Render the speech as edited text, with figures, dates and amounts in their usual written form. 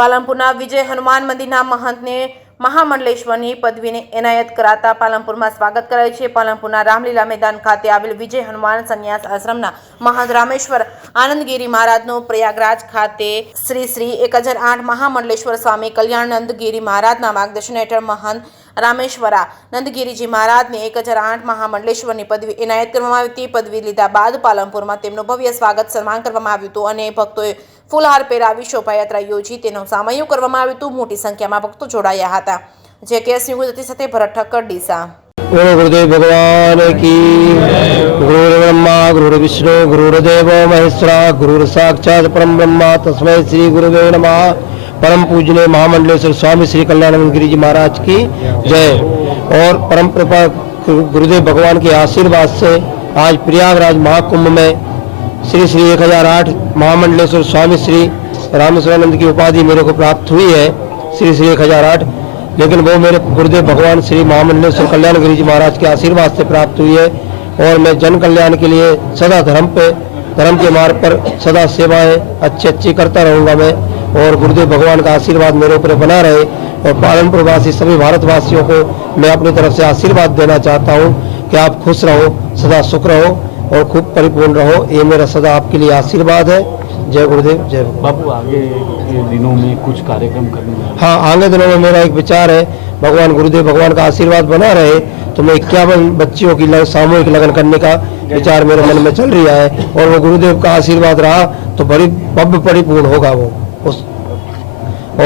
પાલનપુરના વિજય હનુમાન મંદિરના મહંતને મહામંડલેશ્વરની પદવીને એનાયત કરાતા પાલનપુરમાં સ્વાગત કરાય છે। પાલનપુરના રામલીલા મેદાન ખાતે આવેલ વિજય હનુમાન સંન્યાસ આશ્રમના મહંત રામેશ્વર આનંદગીરી મહારાજનો પ્રયાગરાજ ખાતે શ્રી 1008 મહામંડલેશ્વર સ્વામી કલ્યાણનંદગીરી મહારાજના માર્ગદર્શન હેઠળ મહંત રામેશ્વરા નંદગીરીજી મહારાજને 1008 મહામંડલેશ્વરની પદવી એનાયત કરવામાં આવી હતી। પદવી લીધા બાદ પાલનપુરમાં તેમનું ભવ્ય સ્વાગત સન્માન કરવામાં આવ્યું હતું અને ભક્તોએ ફૂલહાર પહેરાવી શોભાયાત્રા યોજી તેનું સામયું કરવામાં આવ્યું હતું। મોટી સંખ્યામાં ભક્તો જોડાયા હતા। જે કેસ ન્યૂઝ સાથે ભરત ઠક્કર ડીસા। गुरुदेव भगवान की। गुरु ब्रह्मा गुरु विष्णु गुरुदेव महेश्वरा गुरु साक्षात परम ब्रह्मा तस्मै श्री गुरुदेव नमः। परम पूजनीय महामंडलेश्वर स्वामी श्री कल्याणानंद गिरी जी महाराज की जय। और परम कृपा गुरुदेव भगवान के आशीर्वाद से आज प्रयागराज महाकुंभ में श्री 1008 महामंडलेश्वर स्वामी श्री रामेश्वरानंद की उपाधि मेरे को प्राप्त हुई है, श्री 1008। लेकिन वो मेरे गुरुदेव भगवान श्री महामंडलेश्वर कल्याणगिरी जी महाराज के आशीर्वाद से प्राप्त हुई है। और मैं जन कल्याण के लिए सदा धर्म के मार्ग पर सदा सेवाएं अच्छी करता रहूँगा मैं। और गुरुदेव भगवान का आशीर्वाद मेरे ऊपर बना रहे। और पालनपुर वासी सभी भारतवासियों को मैं अपनी तरफ से आशीर्वाद देना चाहता हूँ कि आप खुश रहो, सदा सुख रहो और खूब परिपूर्ण रहो। ये मेरा सदा आपके लिए आशीर्वाद है। जय गुरुदेव जय बापू। आगे के दिनों में कुछ कार्यक्रम करने? हाँ, आगे दिनों में मेरा एक विचार है, भगवान गुरुदेव भगवान का आशीर्वाद बना रहे तो मैं 51 बच्चियों की सामूहिक लगन करने का विचार मेरे मन में चल रहा है। और वो गुरुदेव का आशीर्वाद रहा तो बड़ी भव्य परिपूर्ण होगा वो। उस